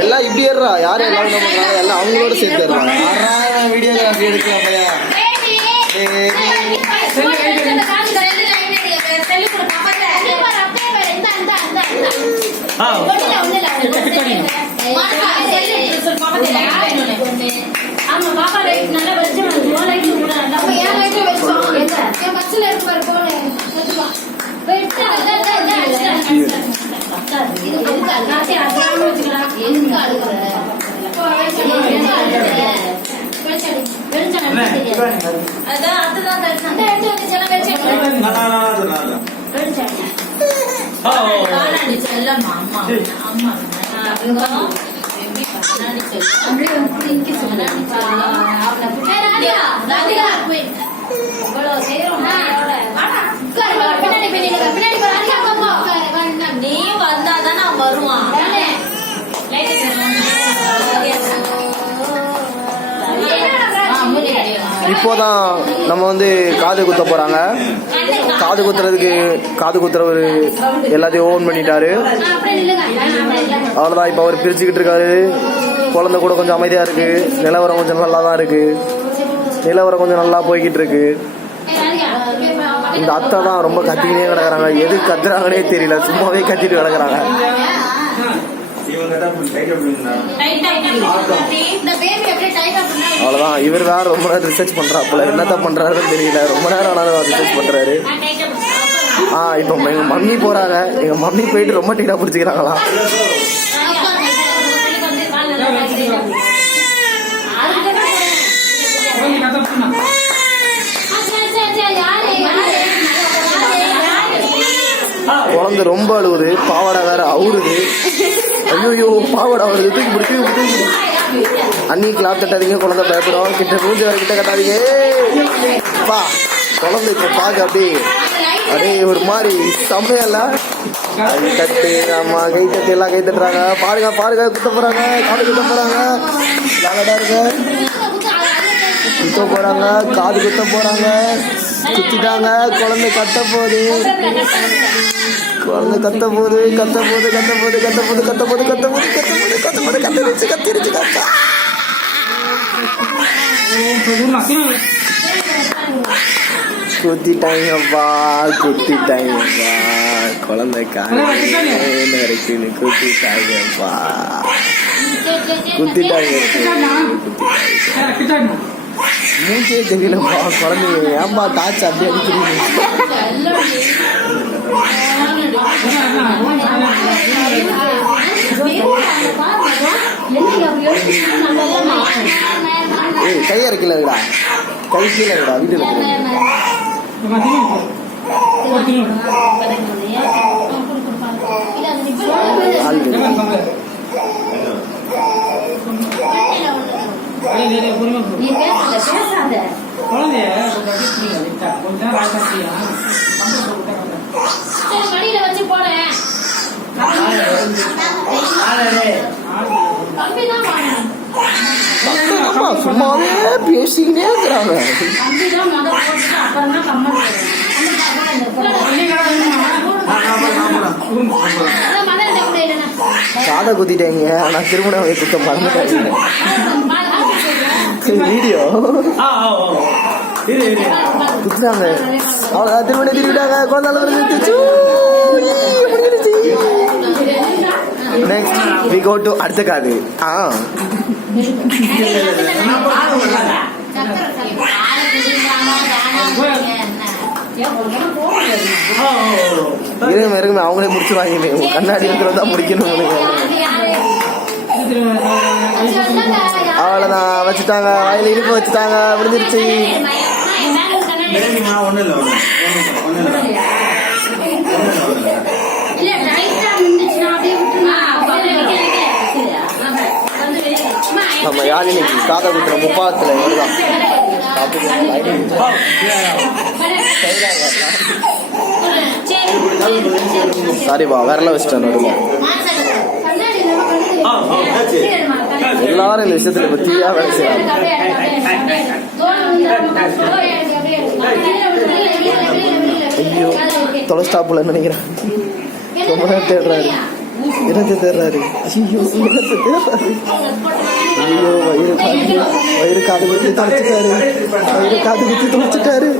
எல்லாம் இப்படி ஏறா யாரும் எல்லாம் பண்றாங்க எல்லாம் அவங்களோட சேர்த்து வீடியோகிராஃபி எடுக்கலாம் நீ வந்தாதான் வருவான். இப்போதான் நம்ம வந்து காது குத்த போறாங்க. காது குத்துறதுக்கு காது குத்துறவர் எல்லாத்தையும் ஓன் பண்ணிட்டாரு. அவ்வளவுதான். இப்ப அவர் பிரிச்சுக்கிட்டு இருக்காரு. குழந்தை கூட கொஞ்சம் அமைதியா இருக்கு. நிலவரம் கொஞ்சம் நல்லா தான் இருக்கு. நிலவரம் கொஞ்சம் நல்லா போய்கிட்டு இருக்கு. இந்த அத்தை தான் ரொம்ப கத்திக்கிட்டே கிடக்குறாங்க. எது கத்துறாங்கன்னே தெரியல. சும்மாவே கத்திட்டு கிடக்குறாங்க. அவ்வளவுதான். இவர் வேற ரொம்ப நேரம் ரிசர்ச் பண்றாப்புல. என்னதான் பண்றாருன்னு தெரியல. ரொம்ப நேரம் ஆனாலும் ரிசர்ச் பண்றாரு. இப்போ எங்க மம்மி போறாங்க. எங்க மம்மி போயிட்டு ரொம்ப டீடா பிடிச்சிக்கிறாங்களா. குழந்தை ரொம்ப அழுவுது. பாவாடை வேற அவுறுது. ஐயோ பாவாடை அவுறுது. தூக்கி பிடிச்சி அண்ணி கிளாப் தட்டாதீங்க. குழந்தை பயப்படும். கிட்ட மூஞ்சி வர கிட்ட கட்டாதீங்க. பா குழந்தை இப்ப பாக்க அப்படியே ஒரு மாதிரி செம்மையல்ல. கட்டு அம்மா கை தட்டி எல்லாம் கை தட்டுறாங்க. பாருங்க பாருங்க குத்த போறாங்க. காது குத்த போறாங்க. லாகடா இருக்கு. குத்த போறாங்க. காது குத்த போறாங்க. குத்திட்டாங்க. குழந்தை கத்த போகுது. குழந்தை கத்த போகுது. கத்த போகுது கத்த போகுது கத்த போகுது கத்த போகுது கத்த போகுது கத்த போகுது கத்த போகுது கத்திருச்சு கத்திருச்சு கத்தா. குத்திட்டாங்கப்பா குத்திட்டாங்கப்பா. குழந்தை காலையில இருக்குன்னு குத்திட்டாங்கப்பா. குத்திட்டாங்க. மூச்சே தெரியலப்பா. குழந்தைங்க ஏன்பா தாச்சு அப்படி அடிக்கிறீங்க. கையா இருக்கல விடா. கை கீழே விடா. வீட்டுல வச்சு போறேன். சும்மாவே பேசிக்கிட்டே இருக்கிறாங்க. காதை குத்திட்டேங்க. ஆனா திருமணம் குத்த மறந்துட்டாங்க. வீடியோ குத்துறாங்க. அவ்வளவுதான். திருமணம் திருவிட்டாங்க. குழந்தை நெக்ஸ்ட் வி கோ டு அடுத்த காது. இருங்க அவங்களே முடிச்சுவாங்க. கண்ணாடி இருக்கிறதா முடிக்கணும். அவ்வளவுதான். வச்சுட்டாங்க. வாயில இனிப்பு வச்சுட்டாங்க. முடிஞ்சிருச்சு. நம்ம யாழினிக்கு காதை குத்துற முப்பாத்துல வருதான். சாரிப்பா விரல வச்சுட்டேன் நடுவில். எல்லாரும் இந்த விஷயத்துல பத்தியா வேலை செய்யறாங்க. ஐயோ தொலைஸ்டாப்புல நினைக்கிறேன். ரொம்ப நேரம் தேடுறாரு. என்னத்தை தேடுறாரு? ஐயோ என்னத்தை தேடுறாரு? ஐயோ வயிறு காது குத்தி தொலைச்சிட்டாரு. வயிறு காது குத்தி தொலைச்சிட்டாரு.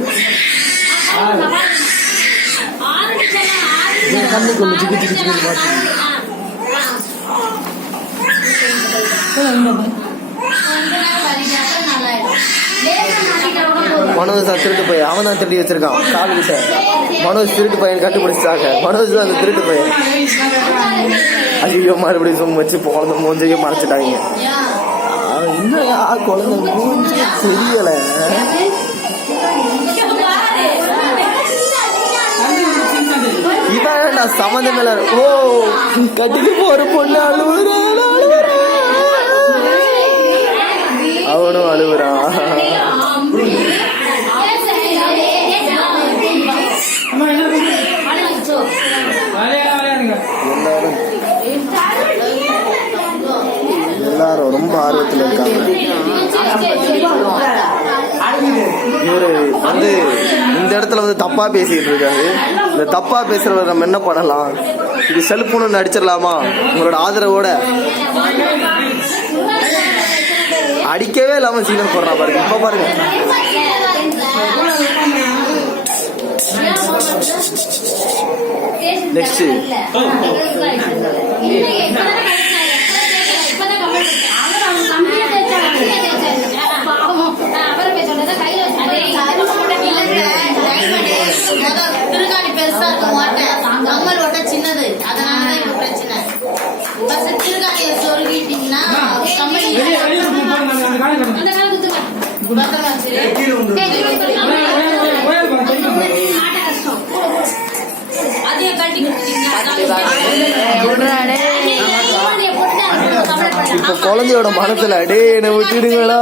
கண்ணு கொண்டு ஜிக்கு ஜிக்கு ஜிக்கு பார்த்து மனோஜ் தான் திருட்டு பையன். அவன் தான் திருடி வச்சிருக்கான் கால் கிட்ட. மனோஜ் திருட்டு பையன் கண்டுபிடிச்சாங்க. மனோஜ் தான் அந்த திருட்டு பையன். ஐயோ மறுபடியும் சும்மா வச்சு குழந்தை மூஞ்சையே மறைச்சிட்டாங்க. என்னடா குழந்தை மூஞ்சி தெரியல. இவன் நான் சம்மந்தம் மேல ஓ கட்டிட்டு போற பொண்ணு அழுவுறான். அவனும் அழுவுறான். எல்லாரும் ரொம்ப ஆர்வத்தில் இருக்காங்க. இவரு வந்து இந்த இடத்துல வந்து தப்பா பேசிக்கிட்டு இருக்காரு. இந்த தப்பா பேசுறவர் நம்ம என்ன பண்ணலாம்? இது செல்போன் அடிச்சிடலாமா? உங்களோட ஆதரவோட அடிக்கவே இல்லாம சீன போடுறான் பாருங்க. இப்ப பாருங்க. நெக்ஸ்ட் திருகாணி பெருசா இருக்கும் ஓட்டை, கம்மல் ஓட்டை சின்னது. அதனாலதான் இப்ப பிரச்சனை. திருகாணியை சொருகிட்டீங்கன்னா கம்மல் அதையும் கட்டி இப்ப குழந்தையோட மனசுல அடே என்ன விட்டுடுங்களா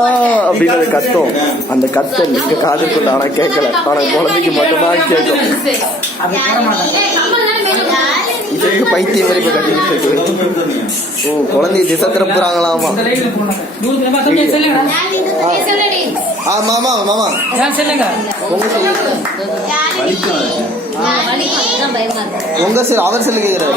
அப்படின்னு கத்தும். அந்த கத்தல் இங்க காதுக்குள்ள ஆனா கேட்கல. ஆனா குழந்தைக்கு மட்டும்தான் கேட்கும். இதுக்கு பைத்தியம் மாதிரி இப்ப கட்டிக்கிட்டு இருக்கு. ஓ குழந்தைய திசை திருப்புறாங்களாமா. மாமா மாமா உங்க சார் அவர் சொல்லி கேக்குறாரு.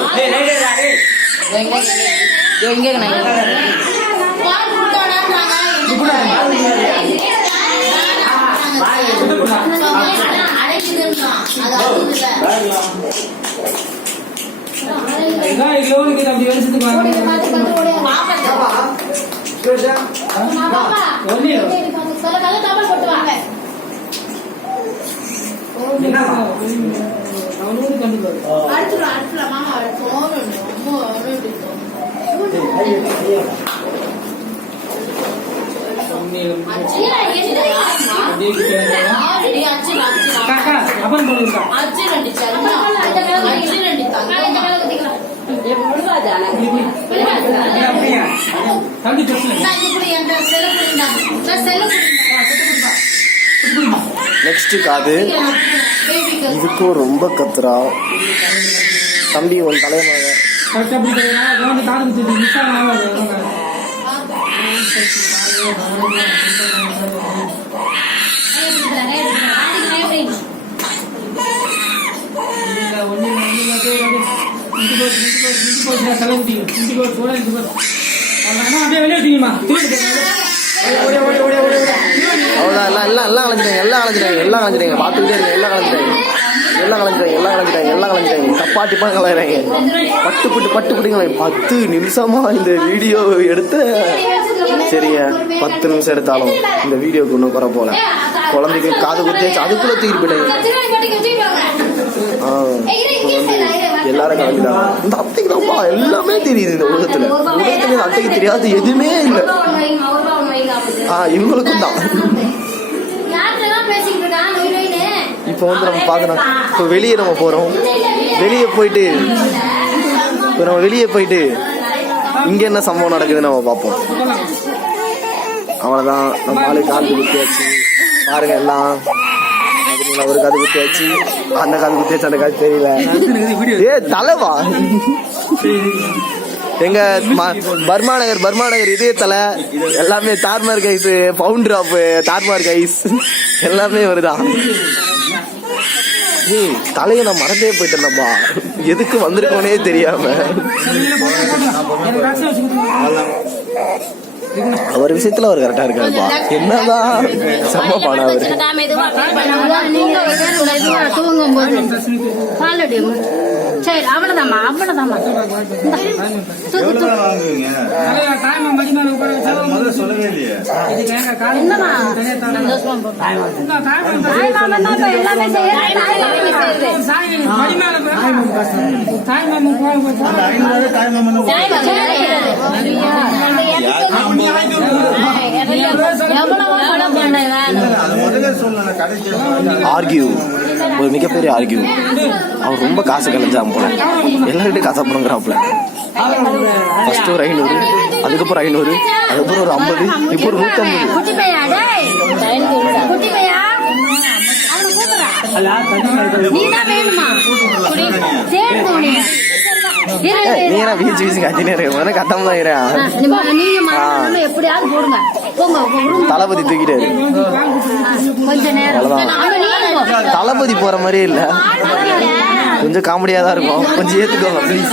நெக்ஸ்ட் காது இதுக்கும் ரொம்ப கத்துறா. தம்பி உன் தலைமக அவ்வளோதான். எல்லாம் அலைஞ்சிட்டாங்க. பார்த்துக்கிட்டே இருங்க. எல்லாம் அலைஞ்சிட்டாங்க. தப்பாட்டிப்பாங்க கலாயிறாங்க. பட்டு பிடிங்களா. 10 நிமிஷமா இந்த வீடியோ எடுத்த சரிங்க. 10 நிமிஷம் எடுத்தாலும் இந்த வீடியோக்கு ஒன்றும் குறை போல. குழந்தைக்கு காது குத்தியாச்சு. அதுக்குள்ள தூக்கிட்டு போயிட்டாங்க. எல்லாரும் கிளம்பிட்டாங்க. இந்த அத்தைக்கு தான்ப்பா எல்லாமே தெரியுது. இந்த உலகத்துல அத்தைக்கு தெரியாது எதுவுமே இல்லை. இவங்களுக்கும் தான். இப்போ வந்து நம்ம பார்க்கணும். இப்போ வெளியே நம்ம போறோம். வெளியே போயிட்டு இங்க என்ன சம்பவம் நடக்குதுன்னு நம்ம பார்ப்போம். அவ்வளவுதான். நம்ம ஆளு காது குத்தியாச்சு பாருங்க. எல்லாம் ஒரு காது குத்தியாச்சு. அந்த காது குத்தியாச்சு. அந்த காது தெரியல. தலைவா எங்க பர்மாநகர் இதே தலை எல்லாமே தார்மார் கைஸ், பவுண்டர் ஆஃப் தார்மார் கைஸ் எல்லாமே வருதான். ஏய் தலையை நான் மறந்தே போயிட்டேன்ப்பா, எதுக்கு வந்திருக்கோனே தெரியாம. அவர் விஷயத்துல அவர் கரெக்டா இருக்காருப்பா. என்னதான் செம்ம பாடம் அவரு. சரி அவ்வளவுதாம்மா அவ்வளவுதாம்மா. என்னம்மா ஆர்கியூ, ஒரு மிகப்பெரிய ஆர்கியூ. அவர் ரொம்ப காசு கலைஞ்சாம போல, எல்லார்கிட்டையும் காசு பண்ணுங்கிறாப்புல. ஃபர்ஸ்ட் ஒரு 500, அதுக்கப்புறம் 500, அதுக்கப்புறம் ஒரு 50, இப்போ ஒரு 150. நீங்க வீச்சு வீச்சு கத்தினே இருக்க கத்தம் தான் எப்படியாவது போடுங்க போங்க. தளபதி தூக்கிட்டாரு. தளபதி போற மாதிரியே இல்ல, கொஞ்சம் காமெடியா தான் இருக்கும். கொஞ்சம் ஏத்துக்கோங்க ப்ளீஸ்.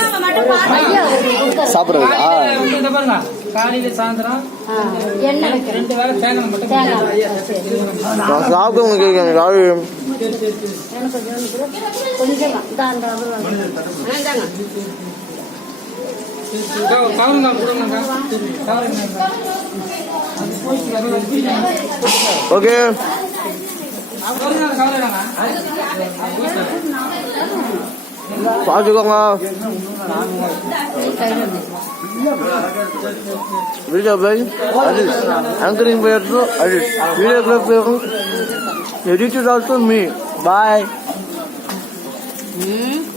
சாப்பிடுறது காலையில சாயந்தரம் ரெண்டு வேளை தேங்காய் மட்டும் சாப்பிட்டு ஓகே. பார்த்துக்கோங்க. வீடியோ பிளே அஜித், ஆங்கரிங் பேர் அஜித், வீடியோ பிளே பேர் எடிட்டர் ஆல்சோ மீ. பாய்.